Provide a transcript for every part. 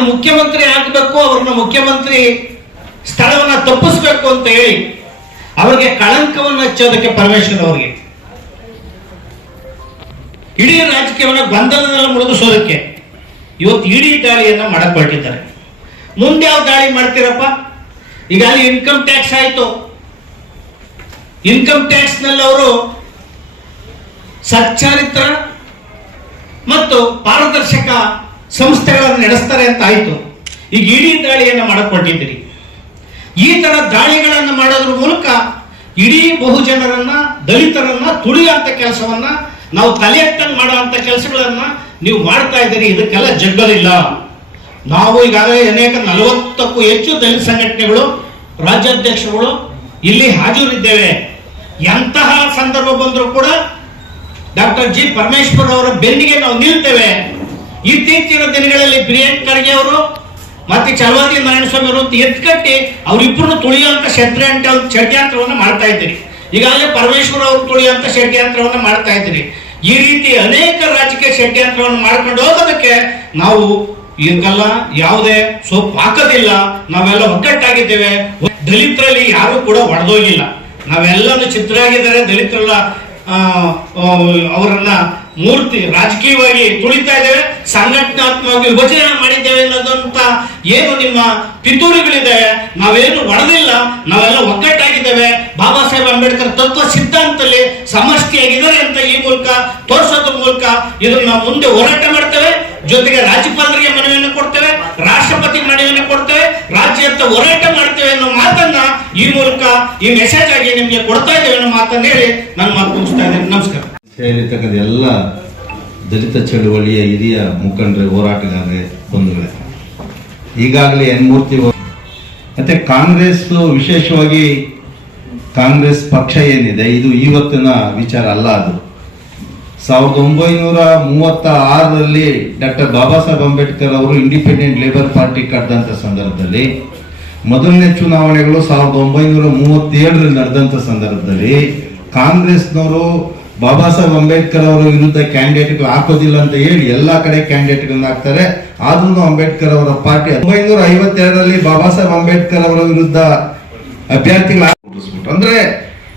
ಯಾರು ಮುಖ್ಯಮಂತ್ರಿ ಆಗಬೇಕು ಅವ್ರನ್ನ ಮುಖ್ಯಮಂತ್ರಿ ಸ್ಥಳವನ್ನ ತಪ್ಪಿಸ್ಬೇಕು ಅಂತ ಹೇಳಿ ಅವರಿಗೆ ಕಳಂಕವನ್ನು ಹಚ್ಚೋದಕ್ಕೆ ಪರಮೇಶ್ವರ್ ಅವರಿಗೆ ಇಡೀ ರಾಜಕೀಯವನ್ನ ಗೊಂದಲದಲ್ಲಿ ಮುಳುಗಿಸೋದಕ್ಕೆ ಇವತ್ತು ಇಡೀ ದಾಳಿಯನ್ನ ಮಾಡಕ್ ಹೊರಟಿದ್ದಾರೆ. ಮುಂದೆ ಯಾವ ದಾಳಿ ಮಾಡ್ತೀರಪ್ಪ? ಈಗ ಅಲ್ಲಿ ಇನ್ಕಮ್ ಟ್ಯಾಕ್ಸ್ ಆಯ್ತು. ಇನ್ಕಮ್ ಟ್ಯಾಕ್ಸ್ ನಲ್ಲಿ ಅವರು ಸಚ್ಚಾರಿತ್ರ ಮತ್ತು ಪಾರದರ್ಶಕ ಸಂಸ್ಥೆಗಳನ್ನು ನಡೆಸ್ತಾರೆ ಅಂತ ಆಯ್ತು. ಈಗ ಇಡೀ ದಾಳಿಯನ್ನು ಮಾಡಕ್ ಹೊರಟಿದ್ದೀರಿ. ಈ ತರ ದಾಳಿಗಳನ್ನು ಮಾಡೋದ್ರ ಮೂಲಕ ಇಡೀ ಬಹುಜನರನ್ನ, ದಲಿತರನ್ನ ತುಳಿಯುವಂತ ಕೆಲಸವನ್ನ, ನಾವು ತಲೆ ಎತ್ತಂಗ್ ಮಾಡುವಂತ ಕೆಲಸಗಳನ್ನ ನೀವು ಮಾಡ್ತಾ ಇದ್ದೀರಿ. ಇದಕ್ಕೆಲ್ಲ ಜಗ್ಗಲಿಲ್ಲ. ನಾವು ಈಗಾಗಲೇ ಅನೇಕ 40ಕ್ಕೂ ಹೆಚ್ಚು ದಲಿತ ಸಂಘಟನೆಗಳು, ರಾಜ್ಯಾಧ್ಯಕ್ಷರುಗಳು ಇಲ್ಲಿ ಹಾಜರಿದ್ದೇವೆ. ಎಂತಹ ಸಂದರ್ಭ ಬಂದರೂ ಕೂಡ ಡಾಕ್ಟರ್ ಜಿ ಪರಮೇಶ್ವರ್ ಅವರ ಬೆನ್ನಿಗೆ ನಾವು ನಿಲ್ತೇವೆ. ಇತ್ತೀಚಿನ ದಿನಗಳಲ್ಲಿ ಪ್ರಿಯಾಂಕ್ ಖರ್ಗೆ ಅವರು ಮತ್ತೆ ಚಲವಾದಿ ನಾರಾಯಣಸ್ವಾಮಿ ಅವರು ಎತ್ಕಟ್ಟಿ ಅವರಿಬ್ಬರನ್ನು ತುಳಿಯುವಂತ ಷಡ್ಯಂತ್ರವನ್ನು ಮಾಡ್ತಾ ಇದ್ದೀರಿ. ಈಗಾಗಲೇ ಪರಮೇಶ್ವರ್ ಅವರು ತುಳಿಯುವಂತ ಷಡ್ಯಂತ್ರವನ್ನು ಮಾಡ್ತಾ ಇದ್ದೀರಿ. ಈ ರೀತಿ ಅನೇಕ ರಾಜಕೀಯ ಷಡ್ಯಂತ್ರವನ್ನು ಮಾಡ್ಕೊಂಡು ಹೋಗೋದಕ್ಕೆ ನಾವು ಇದಕ್ಕೆಲ್ಲ ಯಾವುದೇ ಸೊಪ್ಪು ಹಾಕೋದಿಲ್ಲ. ನಾವೆಲ್ಲ ಒಗ್ಗಟ್ಟಾಗಿದ್ದೇವೆ. ದಲಿತರಲ್ಲಿ ಯಾರು ಕೂಡ ಒಡೆದೋಗಿಲ್ಲ. ನಾವೆಲ್ಲರೂ ಚಿತ್ರರಾಗಿದ್ದಾರೆ. ದಲಿತರೆಲ್ಲ ಅವರನ್ನ ಮೂರ್ತಿ ರಾಜಕೀಯವಾಗಿ ತುಳಿತಾ ಇದ್ದೇವೆ, ಸಂಘಟನಾತ್ಮಕವಾಗಿ ವಿಭಜನೆ ಮಾಡಿದ್ದೇವೆ ಅನ್ನೋದಂತ ಏನು ನಿಮ್ಮ ಪಿತೂರಿಗಳಿದೆ. ನಾವೇನು ಒಡೆದಿಲ್ಲ, ನಾವೆಲ್ಲ ಒಗ್ಗಟ್ಟಾಗಿದ್ದೇವೆ. ಬಾಬಾ ಸಾಹೇಬ್ ಅಂಬೇಡ್ಕರ್ ತತ್ವ ಸಿದ್ಧಾಂತದಲ್ಲಿ ಸಮಷ್ಟಿಯಾಗಿದ್ದಾರೆ ಅಂತ ಈ ಮೂಲಕ ತೋರಿಸೋದ್ರ ಮೂಲಕ ಇದನ್ನ ಮುಂದೆ ಹೋರಾಟ ಮಾಡ್ತೇವೆ. ಜೊತೆಗೆ ರಾಜ್ಯಪಾಲರಿಗೆ ಮನವಿಯನ್ನು ಕೊಡ್ತೇವೆ, ರಾಷ್ಟ್ರಪತಿ ಮನವಿಯನ್ನು ಕೊಡ್ತೇವೆ, ರಾಜ್ಯದ ಹೋರಾಟ ಮಾಡ್ತೇವೆ ಅನ್ನೋ ಮಾತನ್ನ ಈ ಮೂಲಕ ಈ ಮೆಸೇಜ್ ಆಗಿ ನಿಮ್ಗೆ ಕೊಡ್ತಾ ಇದ್ದೇವೆ ಅನ್ನೋ ಮಾತನ್ನ ಹೇಳಿ ನಾನು ಮಾತು ಮುಗಿಸ್ತಾ ಇದ್ದೇನೆ. ನಮಸ್ಕಾರ. ಸೇರಿರ್ತಕ್ಕಂಥ ಎಲ್ಲ ದಲಿತ ಚಳುವಳಿಯ ಹಿರಿಯ ಮುಖಂಡರು, ಹೋರಾಟಗಾರರೇ, ಬಂಧುಗಳೇ, ಈಗಾಗಲೇ ಎನ್ಮೂರ್ತಿ ಮತ್ತೆ ಕಾಂಗ್ರೆಸ್, ವಿಶೇಷವಾಗಿ ಕಾಂಗ್ರೆಸ್ ಪಕ್ಷ ಏನಿದೆ, ಇದು ಇವತ್ತಿನ ವಿಚಾರ ಅಲ್ಲ. ಅದು 1936ರಲ್ಲಿ ಡಾಕ್ಟರ್ ಬಾಬಾ ಸಾಹೇಬ್ ಅಂಬೇಡ್ಕರ್ ಅವರು ಇಂಡಿಪೆಂಡೆಂಟ್ ಲೇಬರ್ ಪಾರ್ಟಿ ಕಟ್ಟಿದಂಥ ಸಂದರ್ಭದಲ್ಲಿ, ಮೊದಲನೇ ಚುನಾವಣೆಗಳು 1937ರಲ್ಲಿ ನಡೆದಂಥ ಸಂದರ್ಭದಲ್ಲಿ ಕಾಂಗ್ರೆಸ್ನವರು ಬಾಬಾ ಸಾಹೇಬ್ ಅಂಬೇಡ್ಕರ್ ಅವರ ವಿರುದ್ಧ ಕ್ಯಾಂಡಿಡೇಟ್ಗಳು ಹಾಕೋದಿಲ್ಲ ಅಂತ ಹೇಳಿ ಎಲ್ಲಾ ಕಡೆ ಕ್ಯಾಂಡಿಡೇಟ್ಗಳನ್ನ ಹಾಕ್ತಾರೆ. ಆದ್ರೂ ಅಂಬೇಡ್ಕರ್ ಅವರ ಪಾರ್ಟಿ 1952ರಲ್ಲಿ ಬಾಬಾ ಸಾಹೇಬ್ ಅಂಬೇಡ್ಕರ್ ಅವರ ವಿರುದ್ಧ ಅಭ್ಯರ್ಥಿಗಳು ಅಂದ್ರೆ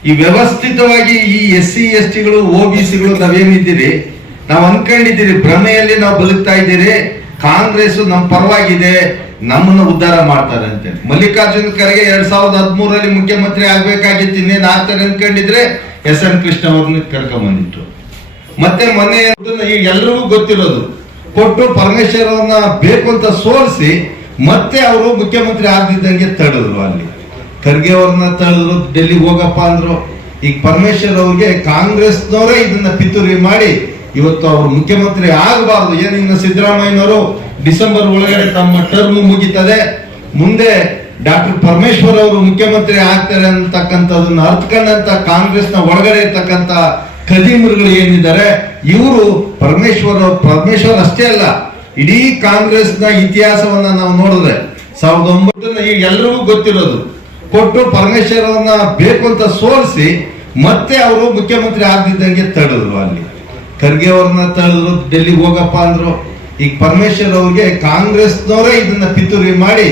ಈ ವ್ಯವಸ್ಥಿತವಾಗಿ ಈ SC STಗಳು OBCಗಳು ನಾವೇನಿದ್ದೀರಿ, ನಾವು ಅನ್ಕೊಂಡಿದ್ದೀರಿ, ಭ್ರಮೆಯಲ್ಲಿ ನಾವು ಬದುಕ್ತಾ ಇದ್ದೀರಿ. ಕಾಂಗ್ರೆಸ್ ನಮ್ಮ ಪರವಾಗಿದೆ, ನಮ್ಮನ್ನ ಉದ್ಧಾರ ಮಾಡ್ತಾರೆ ಅಂತ. ಮಲ್ಲಿಕಾರ್ಜುನ ಖರ್ಗೆ 2013ರಲ್ಲಿ ಮುಖ್ಯಮಂತ್ರಿ ಆಗ್ಬೇಕಾಗಿತ್ತು, ಇನ್ನೇನು ಆಗ್ತಾರೆ ಅನ್ಕೊಂಡಿದ್ರೆ SN ಕೃಷ್ಣ ಅವ್ರನ್ನ ಕರ್ಕೊಂಡ್ ಬಂದಿತ್ತು. ಮತ್ತೆ ಮೊನ್ನೆ ಈಗ ಎಲ್ಲರಿಗೂ ಗೊತ್ತಿರೋದು, ಕೊಟ್ಟು ಪರಮೇಶ್ವರ್ ಅವ್ರನ್ನ ಬೇಕು ಅಂತ ಸೋಲಿಸಿ ಮತ್ತೆ ಅವರು ಮುಖ್ಯಮಂತ್ರಿ ಆಗದಿದ್ದಂಗೆ ತಡೆದ್ರು. ಅಲ್ಲಿ ಖರ್ಗೆ ಅವ್ರನ್ನ ತಡೆದ್ರು, ಡೆಲ್ಲಿಗೆ ಹೋಗಪ್ಪ ಅಂದ್ರು. ಈಗ ಪರಮೇಶ್ವರ್ ಅವ್ರಿಗೆ ಕಾಂಗ್ರೆಸ್ನವರೇ ಇದನ್ನ ಪಿತೂರಿ ಮಾಡಿ ಇವತ್ತು ಅವರು ಮುಖ್ಯಮಂತ್ರಿ ಆಗಬಾರ್ದು. ಏನಿನ್ನ ಸಿದ್ದರಾಮಯ್ಯನವರು ಡಿಸೆಂಬರ್ ಒಳಗಡೆ ತಮ್ಮ ಟರ್ಮ್ ಮುಗಿತದೆ, ಮುಂದೆ ಡಾಕ್ಟರ್ ಪರಮೇಶ್ವರ್ ಅವರು ಮುಖ್ಯಮಂತ್ರಿ ಆಗ್ತಾರೆ ಅಂತಕ್ಕಂಥದನ್ನ ಅರ್ಥಕೊಂಡಂತ ಕಾಂಗ್ರೆಸ್ನ ಒಳಗಡೆ ಇರ್ತಕ್ಕಂಥ ಖದೀಮರುಗಳು ಏನಿದ್ದಾರೆ, ಇವರು ಪರಮೇಶ್ವರ್ ಅಷ್ಟೇ ಅಲ್ಲ, ಇಡೀ ಕಾಂಗ್ರೆಸ್ನ ಇತಿಹಾಸವನ್ನ ನಾವು ನೋಡಿದ್ರೆ 1900 ಈಗ ಎಲ್ಲರಿಗೂ ಗೊತ್ತಿರೋದು, ಕೊಟ್ಟು ಪರಮೇಶ್ವರ್ ಅವ್ರನ್ನ ಬೇಕು ಅಂತ ಸೋಲಿಸಿ ಮತ್ತೆ ಅವರು ಮುಖ್ಯಮಂತ್ರಿ ಆಗದಿದ್ದಂಗೆ ತಡೆದ್ರು. ಅಲ್ಲಿ ಖರ್ಗೆ ಅವ್ರನ್ನ ತಡೆದ್ರು, ಡೆಲ್ಲಿಗೆ ಹೋಗಪ್ಪ ಅಂದ್ರು. ಈಗ ಪರಮೇಶ್ವರ್ ಅವ್ರಿಗೆ ಕಾಂಗ್ರೆಸ್ನವರೇ ಇದನ್ನ ಪಿತೂರಿ ಮಾಡಿ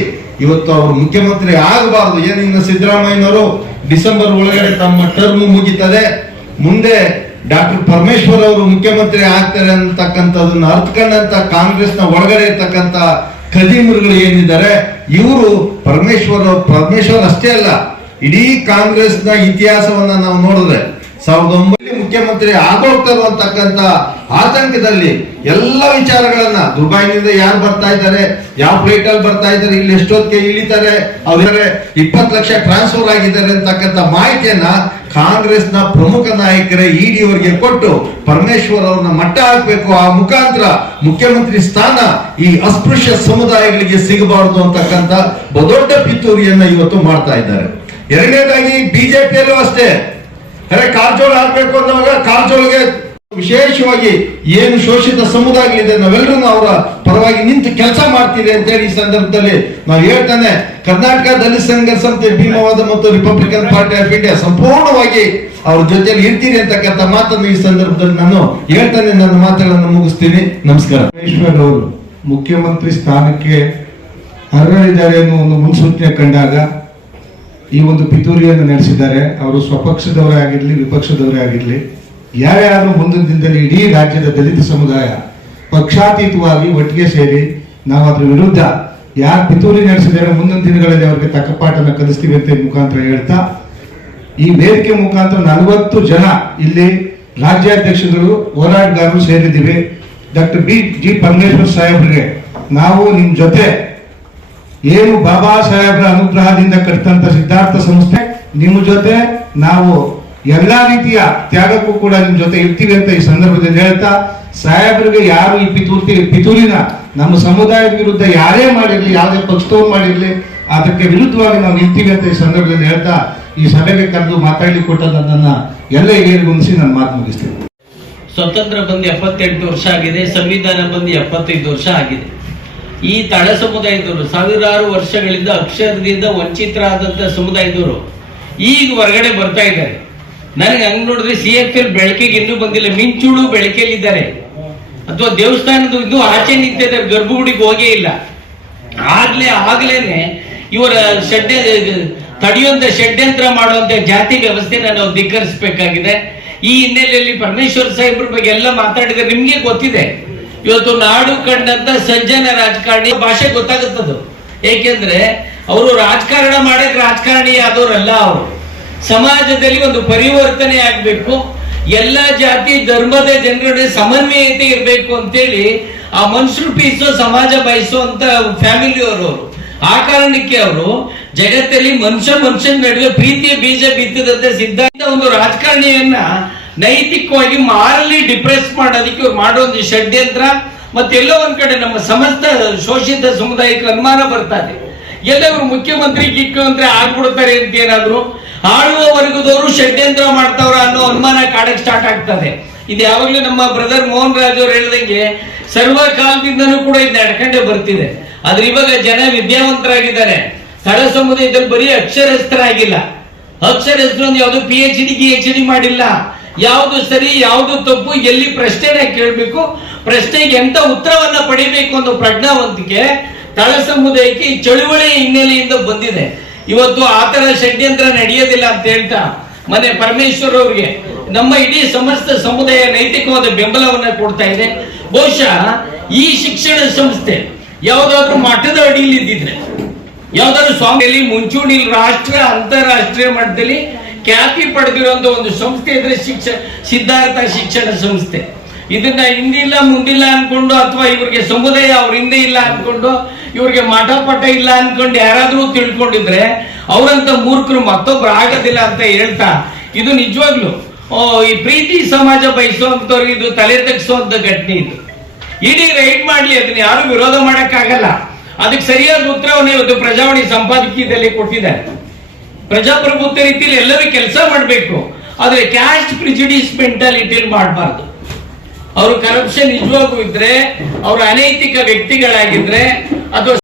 ಇವತ್ತು ಅವರು ಮುಖ್ಯಮಂತ್ರಿ ಆಗಬಾರ್ದು. ಏನಿನ್ನ ಸಿದ್ದರಾಮಯ್ಯನವರು ಡಿಸೆಂಬರ್ ಒಳಗಡೆ ತಮ್ಮ ಟರ್ಮ್ ಮುಗಿತದೆ, ಮುಂದೆ ಡಾಕ್ಟರ್ ಪರಮೇಶ್ವರ್ ಅವರು ಮುಖ್ಯಮಂತ್ರಿ ಆಗ್ತಾರೆ ಅಂತಕ್ಕಂಥದನ್ನ ಅರ್ಥಕೊಂಡಂತ ಕಾಂಗ್ರೆಸ್ನ ಒಳಗಡೆ ಇರ್ತಕ್ಕಂಥ ಖದೀಮರುಗಳು ಏನಿದ್ದಾರೆ, ಇವರು ಪರಮೇಶ್ವರ್ ಅಷ್ಟೇ ಅಲ್ಲ, ಇಡೀ ಕಾಂಗ್ರೆಸ್ನ ಇತಿಹಾಸವನ್ನ ನಾವು ನೋಡಿದ್ರೆ 1900 ಮುಖ್ಯಮಂತ್ರಿ ಆಗೋಗ್ತಾರೆ ಅಂತಕ್ಕಂಥ ಆತಂಕದಲ್ಲಿ ಎಲ್ಲ ವಿಚಾರಗಳನ್ನ, ದುಬೈನಿಂದ ಯಾರು ಬರ್ತಾ ಇದ್ದಾರೆ, ಯಾವ ಫ್ಲೈಟ್ ಅಲ್ಲಿ ಬರ್ತಾ ಇದ್ದಾರೆ, ಇಲ್ಲಿ ಎಷ್ಟೊತ್ತಿಗೆ ಇಳಿತಾರೆ, ಅವರೇ 20 ಲಕ್ಷ ಟ್ರಾನ್ಸ್ಫರ್ ಆಗಿದ್ದಾರೆ ಅಂತಕ್ಕಂಥ ಮಾಹಿತಿಯನ್ನ ಕಾಂಗ್ರೆಸ್ನ ಪ್ರಮುಖ ನಾಯಕರೇ ED ಅವರಿಗೆ ಕೊಟ್ಟು ಪರಮೇಶ್ವರ್ ಅವ್ರನ್ನ ಮಟ್ಟ ಹಾಕಬೇಕು, ಆ ಮುಖಾಂತರ ಮುಖ್ಯಮಂತ್ರಿ ಸ್ಥಾನ ಈ ಅಸ್ಪೃಶ್ಯ ಸಮುದಾಯಗಳಿಗೆ ಸಿಗಬಾರದು ಅಂತಕ್ಕಂಥ ಬಹುದೊಡ್ಡ ಪಿತೂರಿಯನ್ನ ಇವತ್ತು ಮಾಡ್ತಾ ಇದ್ದಾರೆ. ಎರಡನೇದಾಗಿ ಬಿಜೆಪಿಯಲ್ಲೂ ಅಷ್ಟೇ, ಕಾರಜೋಳ ಹಾಕ್ಬೇಕು ಅನ್ನುವಾಗ ಕಾರಜೋಳಿಗೆ ವಿಶೇಷವಾಗಿ ಏನು ಶೋಷಿತ ಸಮುದಾಯಗಳಿದೆ ನಾವೆಲ್ಲರೂ ಅವರ ಪರವಾಗಿ ನಿಂತು ಕೆಲಸ ಮಾಡ್ತೀವಿ ಅಂತ ಹೇಳಿ ಈ ಸಂದರ್ಭದಲ್ಲಿ ನಾವು ಹೇಳ್ತಾನೆ, ಕರ್ನಾಟಕ ದಲಿತ ಸಂಘರ್ಷ ಸಮಿತಿ ಭೀಮವಾದ ಮತ್ತು ರಿಪಬ್ಲಿಕನ್ ಪಾರ್ಟಿ ಆಫ್ ಇಂಡಿಯಾ ಸಂಪೂರ್ಣವಾಗಿ ಅವ್ರ ಜೊತೆಯಲ್ಲಿ ಇರ್ತೀರಿ ಅಂತಕ್ಕಂಥ ಮಾತನ್ನು ಈ ಸಂದರ್ಭದಲ್ಲಿ ನಾನು ಹೇಳ್ತಾನೆ ನನ್ನ ಮಾತುಗಳನ್ನು ಮುಗಿಸ್ತೀನಿ. ನಮಸ್ಕಾರ. ಪರಮೇಶ್ವರ್ ಅವರು ಮುಖ್ಯಮಂತ್ರಿ ಸ್ಥಾನಕ್ಕೆ ಅರ್ಹರಿದ್ದಾರೆ ಎನ್ನುವ ಒಂದು ಮುನ್ಸೂಚನೆ ಕಂಡಾಗ ಈ ಒಂದು ಪಿತೂರಿಯನ್ನು ನಡೆಸಿದ್ದಾರೆ. ಅವರು ಸ್ವಪಕ್ಷದವರೇ ಆಗಿರಲಿ ವಿಪಕ್ಷದವರೇ ಆಗಿರಲಿ, ಯಾರ್ಯಾರು ಮುಂದಿನ ದಿನದಲ್ಲಿ ಇಡೀ ರಾಜ್ಯದ ದಲಿತ ಸಮುದಾಯ ಪಕ್ಷಾತೀತವಾಗಿ ಒಟ್ಟಿಗೆ ಸೇರಿ ನಾವು ಅದರ ವಿರುದ್ಧ ಯಾರು ಪಿತೂರಿ ನಡೆಸಿದ್ದಾರೆ ಮುಂದಿನ ದಿನಗಳಲ್ಲಿ ಅವರಿಗೆ ತಕ್ಕ ಪಾಠನ ಕಲಿಸ್ತೀವಿ ಅಂತ ಈ ಮುಖಾಂತರ ಹೇಳ್ತಾ, ಈ ವೇದಿಕೆ ಮುಖಾಂತರ 40 ಜನ ಇಲ್ಲಿ ರಾಜ್ಯಾಧ್ಯಕ್ಷಗಳು ಹೋರಾಟಗಾರರು ಸೇರಿದ್ದೀವಿ. ಡಾಕ್ಟರ್ ಜಿ ಪರಮೇಶ್ವರ್ ಸಾಹೇಬ್ರಿಗೆ ನಾವು ನಿಮ್ ಜೊತೆ ಏನು ಬಾಬಾ ಸಾಹೇಬ್ರ ಅನುಗ್ರಹದಿಂದ ಕಟ್ಟಿದಂತ ಸಿದ್ಧಾರ್ಥ ಸಂಸ್ಥೆ ನಿಮ್ಮ ಜೊತೆ ನಾವು ಎಲ್ಲಾ ರೀತಿಯ ತ್ಯಾಗಕ್ಕೂ ಕೂಡ ನಿಮ್ ಜೊತೆ ಇರ್ತೀವಿ ಅಂತ ಈ ಸಂದರ್ಭದಲ್ಲಿ ಹೇಳ್ತಾ, ಸಾಹೇಬ್ರಿಗೆ ಯಾರು ಈ ಪಿತೂರಿನ ನಮ್ಮ ಸಮುದಾಯದ ವಿರುದ್ಧ ಯಾರೇ ಮಾಡಿರ್ಲಿ, ಯಾವುದೇ ಪಕ್ಷದವ್ರು ಮಾಡಿರ್ಲಿ, ಅದಕ್ಕೆ ವಿರುದ್ಧವಾಗಿ ನಾವು ನಿಲ್ತೀವಿ ಅಂತ ಈ ಸಂದರ್ಭದಲ್ಲಿ ಹೇಳ್ತಾ ಈ ಸಭೆಗೆ ಕರೆದು ಮಾತಾಡ್ಲಿಕ್ಕೆ ಕೊಟ್ಟದನ್ನ ಎಲ್ಲ ಹಿರಿಯರಿಗುಣಿಸಿ ನನ್ನ ಮಾತು ಮುಗಿಸ್ತೇನೆ. ಸ್ವತಂತ್ರ ಬಂದು 78 ವರ್ಷ ಆಗಿದೆ, ಸಂವಿಧಾನ ಬಂದು 75 ವರ್ಷ ಆಗಿದೆ. ಈ ತಳ ಸಮುದಾಯದವರು ಸಾವಿರಾರು ವರ್ಷಗಳಿಂದ ಅಕ್ಷರದಿಂದ ವಂಚಿತರಾದಂತ ಸಮುದಾಯದವರು ಈಗ ಹೊರಗಡೆ ಬರ್ತಾ ಇದ್ದಾರೆ. ನನಗೆ ಹಂಗ್ ನೋಡಿದ್ರೆ CFL ಬೆಳಕಿಗೆ ಇನ್ನೂ ಬಂದಿಲ್ಲ, ಮಿಂಚುಳು ಬೆಳಕೆಯಲ್ಲಿದ್ದಾರೆ, ಅಥವಾ ದೇವಸ್ಥಾನದ ಇನ್ನೂ ಆಚೆ ನಿಂತಿದ್ದಾರೆ, ಗರ್ಭಗುಡಿಗೆ ಹೋಗೇ ಇಲ್ಲ. ಆಗ್ಲೇನೆ ಇವರ ತಡೆಯುವಂತ ಷಡ್ಯಂತ್ರ ಮಾಡುವಂತ ಜಾತಿ ವ್ಯವಸ್ಥೆನ ನಾವು ಧಿಕ್ಕರಿಸಬೇಕಾಗಿದೆ. ಈ ಹಿನ್ನೆಲೆಯಲ್ಲಿ ಪರಮೇಶ್ವರ್ ಸಾಹೇಬ್ರ ಬಗ್ಗೆ ಎಲ್ಲ ಮಾತಾಡಿದ್ರೆ ನಿಮ್ಗೆ ಗೊತ್ತಿದೆ. ಇವತ್ತು ನಾಡು ಕಂಡಂತ ಸಜ್ಜನ ರಾಜಕಾರಣಿ ಭಾಷೆ ಗೊತ್ತಾಗುತ್ತದು. ಏಕೆಂದ್ರೆ ಅವರು ರಾಜಕಾರಣ ಮಾಡಿದ್ರೆ ರಾಜಕಾರಣಿ ಆದವರಲ್ಲ. ಅವರು ಸಮಾಜದಲ್ಲಿ ಒಂದು ಪರಿವರ್ತನೆ ಆಗ್ಬೇಕು, ಎಲ್ಲ ಜಾತಿ ಧರ್ಮದ ಜನರ ಸಮನ್ವಯತೆ ಇರಬೇಕು ಅಂತೇಳಿ ಆ ಮನುಷ್ಯರು ಪೀಸೋ ಸಮಾಜ ಬಯಸುವಂತ ಫ್ಯಾಮಿಲಿಯವರು. ಆ ಕಾರಣಕ್ಕೆ ಅವರು ಜಗತ್ತಲ್ಲಿ ಮನುಷ್ಯನ ನಡುವೆ ಪ್ರೀತಿಯ ಬೀಜ ಬಿತ್ತದಂತೆ ಸಿದ್ಧಾಂತ ಒಂದು ರಾಜಕಾರಣಿಯನ್ನ ನೈತಿಕವಾಗಿ ಮಾರಲಿ ಡಿಪ್ರೆಸ್ ಮಾಡೋದಕ್ಕೆ ಇವ್ರು ಮಾಡುವಂತ ಷಡ್ಯಂತ್ರ. ಮತ್ತೆಲ್ಲೋ ಒಂದ್ ಕಡೆ ನಮ್ಮ ಸಮಸ್ತ ಶೋಷಿತ ಸಮುದಾಯಕ್ಕೆ ಅನುಮಾನ ಬರ್ತಾರೆ, ಎಲ್ಲವರು ಮುಖ್ಯಮಂತ್ರಿ ಆಗ್ಬಿಡ್ತಾರೆ ಅಂತ ಏನಾದ್ರು ಆಳುವ ವರ್ಗದವರು ಷಡ್ಯಂತ್ರ ಮಾಡ್ತಾವ್ರ ಅನ್ನೋ ಅನುಮಾನ ಕಾಡಕ್ ಸ್ಟಾರ್ಟ್ ಆಗ್ತದೆ. ಇದು ಯಾವಾಗ್ಲೂ ನಮ್ಮ ಬ್ರದರ್ ಮೋಹನ್ ರಾಜ್ ಅವ್ರು ಹೇಳ್ದಂಗೆ ಸರ್ವಕಾಲದಿಂದನೂ ಕೂಡ ಇದು ನಡ್ಕೊಂಡೇ ಬರ್ತಿದೆ. ಆದ್ರೆ ಇವಾಗ ಜನ ವಿದ್ಯಾವಂತರಾಗಿದ್ದಾರೆ. ತಳ ಸಮುದಾಯದಲ್ಲಿ ಬರೀ ಅಕ್ಷರಸ್ಥರಾಗಿಲ್ಲ, ಅಕ್ಷರಸ್ಥರು ಯಾವ್ದು PhD ಮಾಡಿಲ್ಲ. ಯಾವ್ದು ಸರಿ ಯಾವ್ದು ತಪ್ಪು, ಎಲ್ಲಿ ಪ್ರಶ್ನೆನ ಕೇಳಬೇಕು, ಪ್ರಶ್ನೆಗೆ ಎಂತ ಉತ್ತರವನ್ನ ಪಡಿಬೇಕು ಅನ್ನೋ ಪ್ರಜ್ಞಾವಂತಿಕೆ ತಳ ಸಮುದಾಯಕ್ಕೆ ಈ ಚಳುವಳಿಯ ಹಿನ್ನೆಲೆಯಿಂದ ಬಂದಿದೆ. ಇವತ್ತು ಆತರ ಷಡ್ಯಂತ್ರ ನಡೆಯೋದಿಲ್ಲ ಅಂತ ಹೇಳ್ತಾ ಮನೆ ಪರಮೇಶ್ವರ್ ಅವ್ರಿಗೆ ನಮ್ಮ ಇಡೀ ಸಮಸ್ತ ಸಮುದಾಯ ನೈತಿಕವಾದ ಬೆಂಬಲವನ್ನ ಕೊಡ್ತಾ ಇದೆ. ಬಹುಶಃ ಈ ಶಿಕ್ಷಣ ಸಂಸ್ಥೆ ಯಾವ್ದಾದ್ರು ಮಠದ ಅಡಿಯಲ್ಲಿ ಇದ್ದಿದ್ರೆ, ಯಾವ್ದಾದ್ರು ಸ್ವಾಮಿಯಲ್ಲಿ ಮುಂಚೂಣಿ ರಾಷ್ಟ್ರ ಅಂತಾರಾಷ್ಟ್ರೀಯ ಮಟ್ಟದಲ್ಲಿ ಖ್ಯಾತಿ ಪಡೆದಿರುವಂತ ಒಂದು ಸಂಸ್ಥೆ ಇದ್ರೆ ಸಿದ್ಧಾರ್ಥ ಶಿಕ್ಷಣ ಸಂಸ್ಥೆ. ಇದನ್ನ ಹಿಂದಿಲ್ಲ ಮುಂದಿಲ್ಲ ಅನ್ಕೊಂಡು, ಅಥವಾ ಇವ್ರಿಗೆ ಸಮುದಾಯ ಅವ್ರ ಹಿಂದೆ ಇಲ್ಲ ಅನ್ಕೊಂಡು, ಇವ್ರಿಗೆ ಮಠ ಪಟ ಇಲ್ಲ ಅನ್ಕೊಂಡು ಯಾರಾದ್ರೂ ತಿಳ್ಕೊಂಡಿದ್ರೆ ಅವರಂತ ಮೂರ್ಖರು ಮತ್ತೊಬ್ರು ಆಗೋದಿಲ್ಲ ಅಂತ ಹೇಳ್ತಾ, ಇದು ನಿಜವಾಗ್ಲು ಈ ಪ್ರೀತಿ ಸಮಾಜ ಬಯಸುವಂತವ್ರಿಗೆ ಇದು ತಲೆ ತಗ್ಸುವಂತ ಘಟನೆ. ಇದು ಇಡೀ ರೈಡ್ ಮಾಡ್ಲಿ, ಅದನ್ನ ಯಾರು ವಿರೋಧ ಮಾಡಕ್ಕಾಗಲ್ಲ. ಅದಕ್ಕೆ ಸರಿಯಾದ ಉತ್ತರವನ್ನು ಇವತ್ತು ಪ್ರಜಾವಾಣಿ ಸಂಪಾದಕೀಯದಲ್ಲಿ ಕೊಟ್ಟಿದ್ದಾರೆ. ಪ್ರಜಾಪ್ರಭುತ್ವ ರೀತಿಯಲ್ಲಿ ಎಲ್ಲರೂ ಕೆಲಸ ಮಾಡಬೇಕು, ಆದ್ರೆ ಕ್ಯಾಸ್ಟ್ ಪ್ರಿಜುಡಿಸ್ ಮೆಂಟಾಲಿಟಿಯಲ್ಲಿ ಮಾಡಬಾರ್ದು. ಅವರು ಕರಪ್ಷನ್ ನಿಜವಾಗೂ ಇದ್ರೆ, ಅವರು ಅನೈತಿಕ ವ್ಯಕ್ತಿಗಳಾಗಿದ್ರೆ, ಅಥವಾ